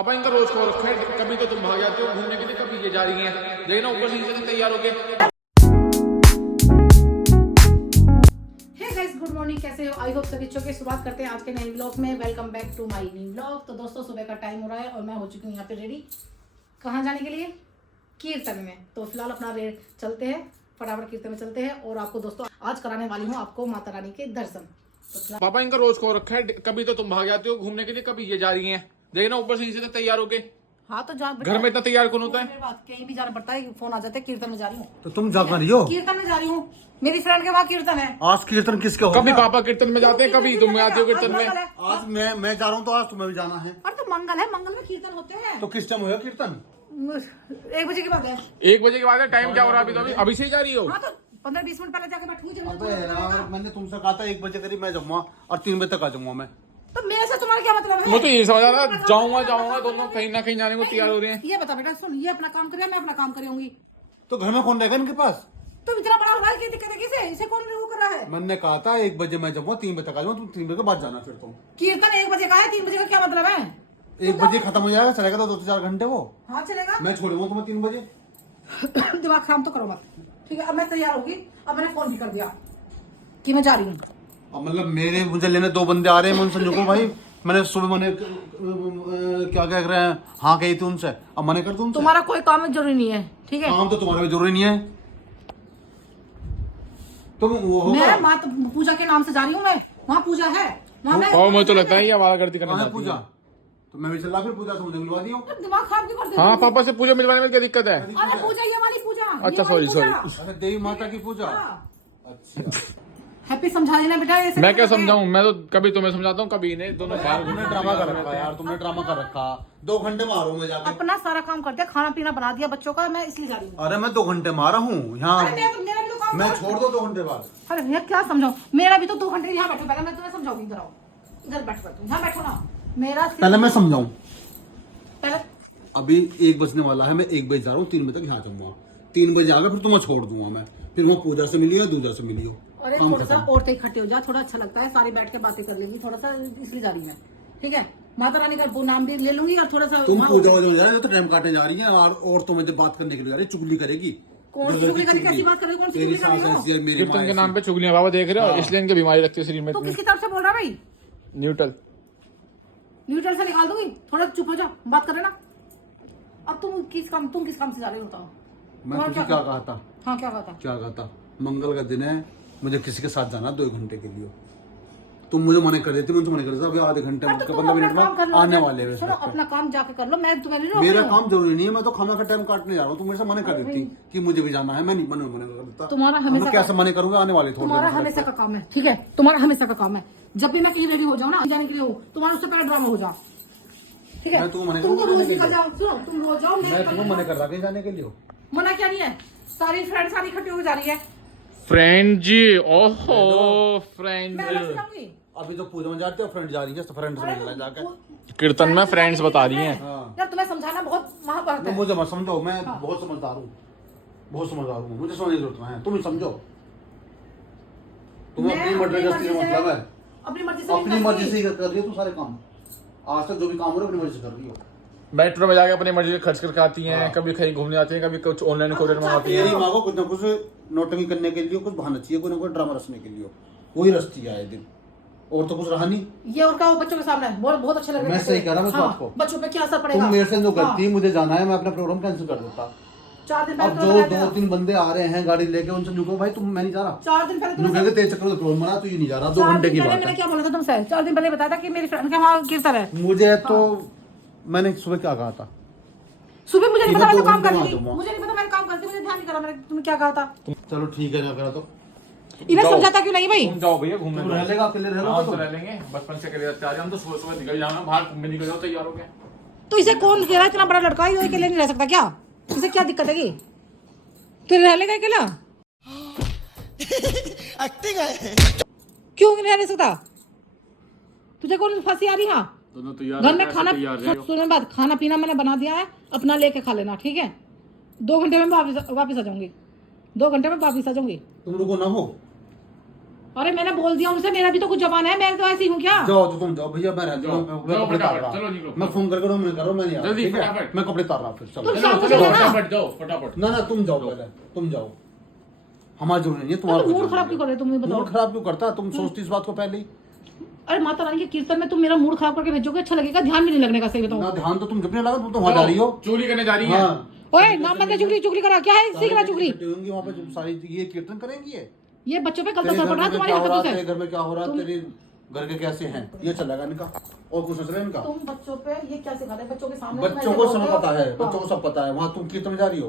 पापा इनका रोज को रखा है, कभी तो तुम भाग जाते हो घूमने के लिए, कभी ये जा रही हैं। देखना ऊपर से नीचे तक तैयार हो गए। हे गाइस, गुड मॉर्निंग, कैसे हो? आई होप सभी अच्छे होंगे। शुरुआत करते हैं आज के नए व्लॉग में। Welcome back to my new vlog. तो दोस्तों, सुबह का टाइम हो रहा है और मैं हो चुकी हूँ यहाँ पे रेडी। कहाँ जाने के लिए? कीर्तन में। तो फिलहाल अपना चलते हैं, फटाफट कीर्तन में चलते हैं। और आपको दोस्तों आज कराने वाली हूँ आपको माता रानी के दर्शन। तो पापा इनका रोज को रखा है, कभी तो तुम भाग जाते हो घूमने के लिए, कभी ये जा रही हैं। देखना ऊपर से नीचे तक तैयार हो गए। हाँ, तो जा घर में इतना तैयार कौन होता है? कहीं भी जाना पड़ता है, फोन आ जाता है कीर्तन में जा रही हूँ। तो तुम जा रही हो? कीर्तन में जा रही हूँ, मेरी फ्रेंड के वहाँ कीर्तन है। आज कीर्तन किसका हो? कभी पापा कीर्तन में जाते हैं, कभी तुम आते हो कीर्तन में। आज मैं जा रहा हूँ, तो आज तुम्हें भी जाना है। और तो मंगल है, मंगल में कीर्तन होते हैं। तो किस टाइम होगा कीर्तन? 1 बजे के बाद है। 1 बजे के बाद है। टाइम क्या हो रहा है अभी? तो अभी से ही जा रही हो? हाँ, तो 15-20 मिनट पहले जाके बैठूंगी। अबे यार, मैंने तुमसे कहा था 1 बजे करीब मैं जाऊंगा और 3 बजे तक आ जाऊंगा मैं। तो मेरे से तुम्हारा क्या मतलब है? मैं तो ये समझ रहा था, जाऊंगा दोनों कहीं ना कहीं जाने को तैयार हो रहे हैं। ये बता बेटा, सुन, ये अपना काम करे, मैं अपना काम करूंगी। तो घर में कौन रहेगा इनके पास? तुम इतना बड़ा हुआ है, क्या दिक्कत है? किसे इसे कौन वो कर रहा है? मैंने कहा था 1 बजे मैं जाऊंगा, 3 बजे तक आ जाऊंगा, तुम 3 बजे के बाद जाना। फिर तुम कीर्तन 1 बजे का है, 3 बजे का क्या मतलब है? 1 बजे खत्म हो जाएगा, चलेगा तो 2-4 घंटे वो। हाँ, चलेगा। मैं छोड़ूंगा तुम्हें 3 बजे। दिमाग खराब तो करो मत, ठीक है? अब मैं तैयार होगी। अब मैंने फोन भी कर दिया कि मैं जा रही हूँ। अब मतलब मुझे लेने 2 बंदे आ रहे हैं, मैं उनसे रुको भाई। मैंने सुबह क्या कह रहे हैं, हाँ कही थी उनसे, अब मने कर तुम। तुम्हारा कोई काम जरूरी नहीं है, ठीक है? काम तो तुम्हारा भी जरूरी नहीं है। तुम वो हो मैं माता पूजा के नाम से जा रही हूँ। मैं वहाँ पूजा है, वहाँ मैं और मुझे तो लगता है ये आवारागर्दी करना कहाँ है चाहती पूजा? है। तो मैं भी चल रहा, फिर पूजा से मुझे मिलवा दियो। दिमाग खराब क्यों करते हो? हाँ, पापा से पूजा मिलवाने में क्या दिक्कत है? अरे पूजा, ये वाली पूजा। अच्छा, ये वाली सॉरी। पूजा। अरे देवी माता की पूजा। हाँ। अच्छा, हैप्पी समझा देना बेटा। ऐसे मैं क्या समझाऊं? मैं तो कभी तुम्हें समझाता हूँ, कभी इन्हें। दोनों यार तुमने ड्रामा कर रखा यार, तुमने ड्रामा कर रखा। 2 घंटे मारो मैं जाके। अपना सारा काम करते हैं, खाना पीना बना दिया बच्चों का, मैं इसलिए जा रही हूँ। अरे मैं 2 घंटे मारा हूँ यहाँ। अरे मेरा भी तो काम मैं है। छोड़ दो 2 घंटे बाद। अरे भैया क्या समझाऊं? मेरा भी तो 2 घंटे यहाँ बैठो। पहले मैं तुम्हें समझाऊंगी। इधर आओ, इधर बैठो, यहाँ बैठो ना। मेरा पहले मैं समझाऊं। पहले अभी 1 बजने वाला है, मैं 1 बजे जा रहा हूँ, 3 बजे तक यहाँ जाऊंगा। 3 बजे आकर फिर तुम्हें छोड़ दूंगा मैं। फिर वहाँ पूजा से मिलियो, दूजा से मिलियो। अरे थोड़ा सा औरतें इकट्ठे हो जा, थोड़ा अच्छा लगता है। सारी बैठ के बातें कर लेंगी, थोड़ा सा इसलिए जा रही है, ठीक है? माता रानी का वो नाम भी ले लूंगी और थोड़ा सा तुम पूजा हो जाए तो टाइम काटने जा रही है और तुम्हें जब बात करने के लिए जा रही है, चुगली करेगी। कौन सी चुगली करेगी? कैसी बात कर रहे हो? कौन सी तेरी चुगली कर रही सास हो? ऐसी है, मेरी कीर्तन माँ के ऐसी नाम है। पे चुगलियां बाबा देख रहे हो, इसलिए इनकी बीमारी लगती है शरीर में तो इतनी। किसकी तरफ से बोल रहा है भाई? न्यूट्रल। न्यूट्रल से निकाल दूंगी। थोड़ा चुप हो जाओ, बात कर रहे ना। अब तुम किस काम से जा रहे हो बताओ? मैं तुम्हारा तुझे क्या कहा था? हाँ, क्या कहा था? क्या कहा था? मंगल का दिन है, मुझे किसी के साथ जाना 2 घंटे के लिए। तुम मुझे मना कर देती, मैं तुमसे मना कर देता। अभी आधे घंटे तो मतलब तुम 15 अपना मिनट काम कर में लो। आने वाले हैं। सुनो, अपना काम जाके कर लो। मैं तुम्हें नहीं रोक मेरा रही हूँ। काम जरूरी नहीं है, मैं तो खाना का टाइम काटने जा रहा हूँ। तुम मेरे से मना कर देती कि मुझे भी जाना है, मैं नहीं मना कर देता। तुम्हारा हमेशा मैं कैसे मना करूंगा? आने वाले थोड़ी तुम्हारा देर में। हमेशा का काम है, ठीक है? तुम्हारा हमेशा का काम है। जब भी मैं कहीं रेडी हो जाऊँ ना जाने के लिए हो, तुम्हारा उससे पहले ड्रामा हो जाओ, ठीक है? मैं तुम्हें मना तुम तो करूंगा रोज जाने के निकल लिए। जाओ। सुनो, तुम रोज जाओ। मैं तुम्हें मना कर रहा कहीं जाने के लिए। मना क्या नहीं है? सारी फ्रेंड सारी इकट्ठी हो जा रही है। फ्रेंड जी, ओहो फ्रेंड। मैं अलग से जाऊंगी। अभी तो पूजा में जाते हो, फ्रेंड जा रही है, फ्रेंड से मिलने जाकर। कीर्तन में फ्रेंड्स बता रही हैं। हाँ। यार तुम्हें समझाना बहुत महाभारत तो है। मुझे मत समझो, मैं बहुत समझदार हूँ, बहुत समझदार हूँ। मुझे समझने की जरूरत है, तुम ही समझो। तुम्हें मैं अपनी मर्जी का मतलब है। अपनी मर्जी से अपनी मर्जी से ही कर रही हो तू सारे काम। आज तक जो भी काम हो रहा है अपनी मर्जी से कर रही हो। मेट्रो में जाके अपनी मर्जी से खर्च करके आती हैं। हाँ। कभी कहीं घूमने जाती हैं, कभी कुछ ऑनलाइन कोरियर मंगाती तेरी हैं। माँ को कुछ ना कुछ नोटंकी करने के लिए कुछ बहाना चाहिए, कोई ना कोई ड्रामा रचने के लिए। वही रचती है आए दिन, और तो कुछ रहा नहीं। ये और क्या हो बच्चों के सामने बहुत अच्छा लग रहा है। मैं सही कह रहा हूं इस बात को। बच्चों पे क्या असर पड़ेगा? तुम मेरे से जो करती है, मुझे जाना है, मैं अपना प्रोग्राम कैंसिल कर देता। 4 दिन अब पहले जो तो बताया 2-3 बंदे आ रहे हैं गाड़ी लेके, उनसे रुको भाई, तुम मैं नहीं जा रहा। 4 दिन पहले तुम कहेंगे तेरे चक्कर में प्रोग्राम बना, तू ही नहीं जा रहा। 2 घंटे की बात मैंने है। क्या बोला था तुमसे? 4 दिन पहले बताया था कि मेरी फ्रेंड के वहाँ कीर्तन है। मुझे तो मैंने सुबह क्या कहा था? सुबह मुझे नहीं कि पता, मैं मैं 2 तो काम घंटे कर वहाँ रही थी। दूंगा। मुझे नहीं पता, मैंने काम करती, मुझे ध्यान नहीं करा मैंने तुम्हें क्या कहा था। चलो ठीक है, करा तो इन्हें जाओ। समझाता क्यों नहीं भाई? तुम जाओ भैया घूमने। तुम रह लेगा, अकेले रह हाँ, लो तो तुम। रह लेंगे। बचपन से अकेले रहते आ रहे हैं हम तो। सुबह सुबह निकल जाना, बाहर घूमने निकल जाओ, तैयार हो गए। तो इसे कौन कह रहा है? इतना बड़ा लड़का है, ये अकेले नहीं रह सकता क्या? इसे क्या दिक्कत है? कि तू रह लेगा अकेला? एक्टिंग है। क्यों नहीं रह सकता? तुझे कौन फांसी आ रही? हाँ, दोनों तैयार घर में खाना सुनो बात, खाना पीना मैंने बना दिया है, अपना लेके खा लेना, ठीक है? 2 घंटे में वापिस आ जाऊंगी। 2 घंटे में वापिस आ जाऊंगी। तुम रुको ना हो, अरे मैंने बोल दिया उनसे, मेरा भी तो कुछ जबान है, मैं तो ऐसी हूँ क्या? जाओ तो तुम जाओ भैया, मैं रहता हूँ, मैं जाओ, कपड़े तार फटाफट, रहा चलो हूँ। निकलो। मैं फोन करके मैं कर रहा हूँ, मैं नहीं आ रहा, जल्दी, ठीक है? फटाफट। मैं कपड़े तार रहा हूँ फिर, चलो। तुम चलो साथ में चलो चलो ना। फटाफट जाओ फटाफट। ना तुम जाओ पहले, तुम जाओ, हमारा जरूरी नहीं है, तुम्हारा तुम कोई मूड खराब क्यों कर रहे हो? तुम ये बताओ। मूड खराब क्यों करता? तुम सोचती इस बात को पहले ही। अरे माता रानी के कीर्तन में तुम मेरा मूड खराब करके भेजोगे, अच्छा लगेगा? ध्यान भी नहीं लगने का, सही बताओ। ना ध्यान तो तुम जब नहीं लगा, तुम तो वहां जा रही हो। चोरी करने जा रही है। हाँ, ओए नाम मत ले, चुगली चुगली करा क्या है? सीख रहा चुगली। इकट्ठी होंगी वहाँ पे, जब सारी ये कीर्तन करेंगी ये बच्चों पे गलत तेरे असर घर पड़ रहा है में तुम्हारी क्या हो रहा है, हरकतों तेरे से। घर में क्या हो रहा है, तेरे घर के कैसे हैं, ये चलेगा इनका, और कुछ चलेगा इनका। तुम बच्चों पे ये क्या सिखाते हैं? बच्चों के सामने बच्चों को सब पता है, बच्चों को सब पता है। वहाँ तुम कीर्तन में जा रही हो,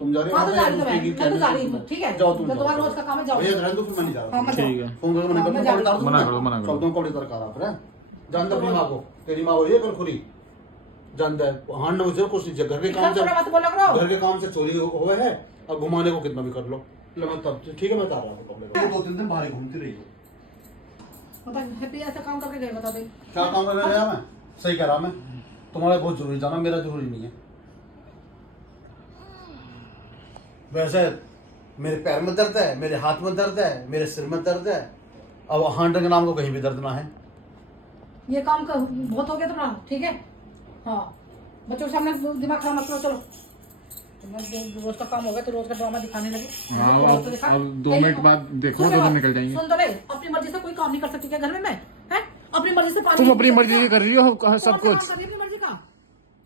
तुम जा रही हो हाँ, तो वहाँ जा रही पे, हूँ मैं, दूसरे की मैं तो जा रही हूँ, कीर्तन में। ठीक है? जाओ तुम मैं जाओ। तुम्हारा रोज का काम है, जाओ। भैया रहने दो, फिर मैं नहीं जा हाँ, रहा। मैं ठीक है। फोन करके मना हाँ, कर मैं दूँ, जा कपड़े तार रही दूँ मना मैं। करो, मना करो। सब तुम कपड़े तार कर रहा है। जानता अपनी माँ को, तेरी माँ हो रही है कल खुली, जानता है हाँ न मुझे कुछ नहीं चाहिए। घर के काम से, थोड़ा मत बोला करो। घर के काम से चोरी हुए है, अब घुमाने को कितना भी कर लो। ले मैं तब ठीक है, मैं तार रहा हूँ कपड़े। 2-3 दिन बाहर ही घूमती रही हो। बता, हैप्पी ऐसा काम करके गए, बता दे। क्या काम करने गया मैं? सही कह रहा मैं, तुम्हारा बहुत जरूरी जाना, मेरा जरूरी नहीं है। वैसे मेरे पैर में दर्द है, मेरे हाथ में दर्द है, मेरे सिर में दर्द है, अब हांडे के नाम को कहीं भी दर्द ना है। ये काम कर, बहुत हो गया तुम्हारा, ठीक है? हाँ, बच्चों के सामने दिमाग खराब मत करो, चलो। रोज का काम हो गया तो रोज का ड्रामा दिखाने लगे। हाँ, रोज तो दिखा। अब 2 मिनट बाद देखो सुन तो बात, निकल जाएंगे। सुन तो ले, अपनी मर्जी से कोई काम नहीं कर सकती क्या घर में? मैं है अपनी मर्जी से तुम अपनी मर्जी से कर रही हो सब कुछ। अपनी मर्जी का।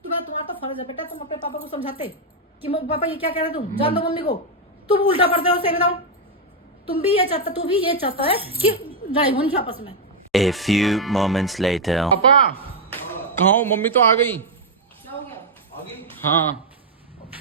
तुम्हारा तो फर्ज है बेटा, तुम अपने पापा को समझाते कि पापा ये क्या कह रहे हैं, तुम जान दो मम्मी को। तुम उल्टा पड़ते हो, सही बताओ। तुम भी ये चाहता, तू भी ये चाहता है कि लड़ाई होनी आपस में। A few moments later. पापा कहाँ हो? मम्मी तो आ गई। क्या हो गया? आगे हाँ,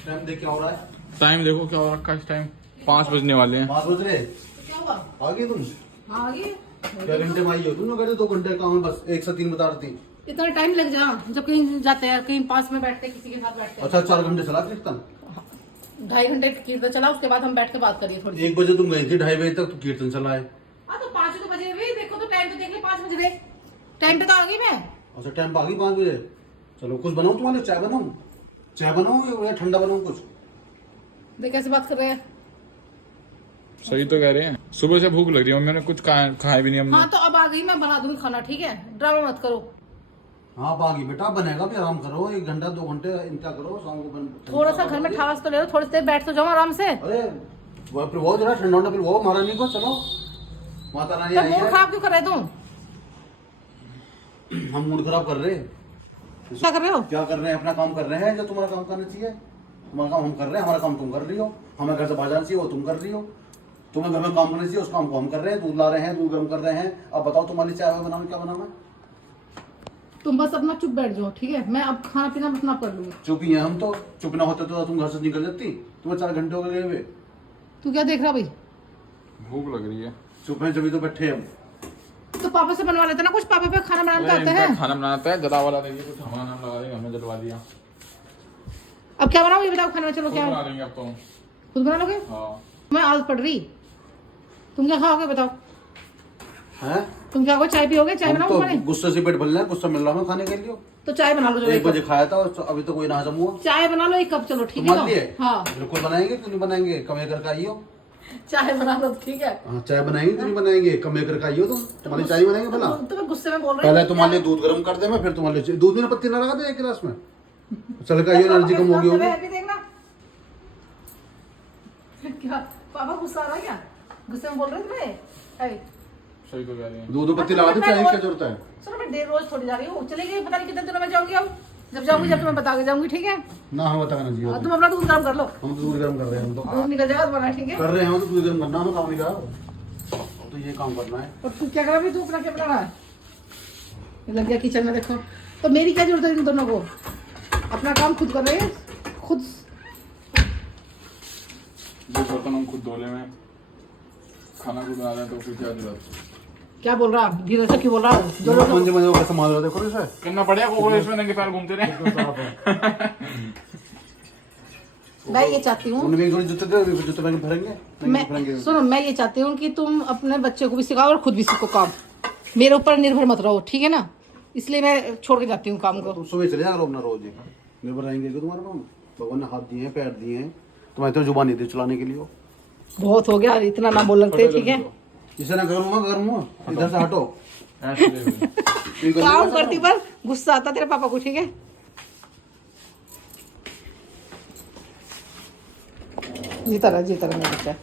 टाइम देख क्या हो रहा है? टाइम देखो क्या हो रखा है इस टाइम, 5 बजने वाले हैं। 5 बज रहे। तो क्या हुआ? आगे तुम हाँ, आगे क्या घंटे में आई हो? तुम लोग कहते 2 घंटे काम है, बस 1 से 3 बता रही थी। इतना टाइम लग जा, जब कहीं जाते हैं, कहीं पास में बैठते हैं, किसी के साथ बैठते हैं। अच्छा 4 घंटे चला कीर्तन? 2.5 घंटे कीर्तन चला, उसके बाद हम बैठ के बात करिए थोड़ी सी। 1 बजे तुम गई थी, 2:30 बजे तक तो कीर्तन चला है। हाँ तो 5 तो बजे भी, देखो तो टाइम तो देख ले, 5 बज रहे। टाइम पे तो आ गई मैं। अच्छा टाइम आ गई 5 बजे। चलो कुछ बनाऊं तुम्हारे लिए? चाय बनाऊं? चाय बनाऊं या ठंडा बनाऊं कुछ? देख कैसे बात कर रहे हैं। सही तो कह रहे हैं, सुबह से भूख लग रही है, मैंने कुछ खाया भी नहीं हमने। हाँ तो अब आ गई, मैं बना दूंगी खाना, ठीक है? ड्रामा मत करो। हाँ अब आ गई बेटा, बनेगा भी, आराम करो, 1 घंटा 2 घंटे इंतजार करो, शाम को बन। थोड़ा सा घर में ठहास तो ले लो, थोड़ी देर बैठ तो जाओ आराम से। अरे वो फिर वो जरा ठंडा फिर वो महारानी को चलो, माता रानी तो आई मूड है। खराब क्यों कर रहे तुम? हम मूड खराब कर रहे हैं? क्या कर रहे हो? क्या कर रहे हैं? अपना काम कर रहे हैं, जो तुम्हारा काम करना चाहिए। तुम्हारा काम हम कर रहे हैं, हमारा काम तुम कर रही हो। हमें घर से बाहर जाना चाहिए, वो तुम कर रही हो। तुम्हें घर में काम करना चाहिए, उस काम को हम कर रहे हैं। दूध ला रहे हैं, दूध गर्म कर रहे हैं। अब बताओ तुम्हारे लिए चाय बनाना, क्या बनाना? तुम बस अपना चुप बैठ जाओ, ठीक है? मैं अब खाना पीना अपना कर लूंगी। चुप ही है हम तो, चुप ना होते तो तुम घर से निकल जाती। तुम्हें 4 घंटे हो गए हुए। तू क्या देख रहा भाई? भूख लग रही है। चुप है जब तो बैठे हम। तो पापा से बनवा लेते ना कुछ, पापा पे खाना बनाना तो आता इनका है। खाना बनाता है जला वाला, देखिए कुछ हमारा नाम लगा देंगे, हमने जलवा दिया। अब क्या बनाओ ये बताओ खाने में? चलो खुद क्या बना देंगे अब तो। खुद बना लोगे? हाँ, मैं आलस पड़ रही। तुम क्या खाओगे बताओ? हैं? तुम क्या खाओगे? चाय पियोगे? चाय हम बनाओ तो तुम्हारे? गुस्से से पेट भर रहे हैं, गुस्सा मिल रहा है खाने के लिए। तो चाय बना लो, चलो 1 एक बजे कप। खाया था और अभी तो कोई ना हजम हुआ। चाय बना लो 1 कप, चलो ठीक है? तुम्हारे लिए? तो हाँ, बिल्कुल बनाएंगे, क्यों नहीं बनाएंगे? कमे करके आई हो। चाय बना लो, ठीक है? हाँ चाय बनाएंगे, क्यों नहीं बनाएंगे? कमे करके आई हो तुम, तुम्हारी चाय बनाएंगे भला। तुम्हें गुस्से में बोल रहे हो। पहले तुम्हारे लिए दूध गर्म कर दे मैं, फिर तुम्हारे लिए दूध में पत्ती ना लगा दे 1 गिलास में। चल के आइयो, एनर्जी कम होगी होगी। अभी देखना क्या पापा गुस्सा आ रहा है क्या? गुस्से में बोल रहे थे तुम्हें? सही तो कह रही है। दूध में पत्ती लगा दे, चाय की क्या जरूरत है? सुनो मैं देर रोज थोड़ी जा रही हूँ, चलेगी पता नहीं कितने दिनों में जाऊंगी। अब जब जाऊंगी, जब तुम्हें बता के जाऊंगी, ठीक है? ना हम बताना जी, और तुम अपना दूध गर्म कर लो, हम तो दूध गर्म कर रहे हैं। हम तो दूध निकल जाएगा तुम्हारा, ठीक है? कर रहे हैं, हम तो दूध गर्म करना, हमें काम नहीं करा तो ये काम करना है। और तू क्या कर रहा है? तू अपना क्या बना रहा है? ये लग गया किचन में, देखो। तो मेरी क्या जरूरत है इन दोनों को? अपना काम खुद कर रहे हैं, खुद। जो बर्तन हम खुद धो ले में, खाना खुद बना रहे हैं तो फिर क्या जरूरत? क्या बोल रहा? धीरे से क्यों बोल रहा? जो लोग मंजे मंजे कैसे मार रहा है, देखो इसे। करना पड़ेगा, कोकोरेच में नंगे पैर घूमते रहे। मैं ये चाहती हूँ, उन्हें भी थोड़ी जूते दे, जूते पहन के भरेंगे, नहीं भरेंगे। सुनो मैं ये चाहती हूँ कि तुम अपने बच्चे को भी सिखाओ और खुद भी सीखो काम। मेरे ऊपर निर्भर मत रहो, ठीक है ना? इसलिए मैं छोड़ के जाती हूँ काम को। तुम सुबह चले जाओ अपना रोज ही, निर्भर रहेंगे क्यों तुम्हारे काम? भगवान ने हाथ दिए हैं, पैर दिए हैं, तुम्हारी तो जुबान नहीं दी चलाने के लिए। बहुत हो गया, इतना ना बोल लगते, ठीक है? इसे ना गर्म हुआ इधर से हटो। ऐसे ले लो। ये कर काम लेगा करती पर गुस्सा आता तेरे पापा को, ठीक है। जीता रहा मेरा बच्चा।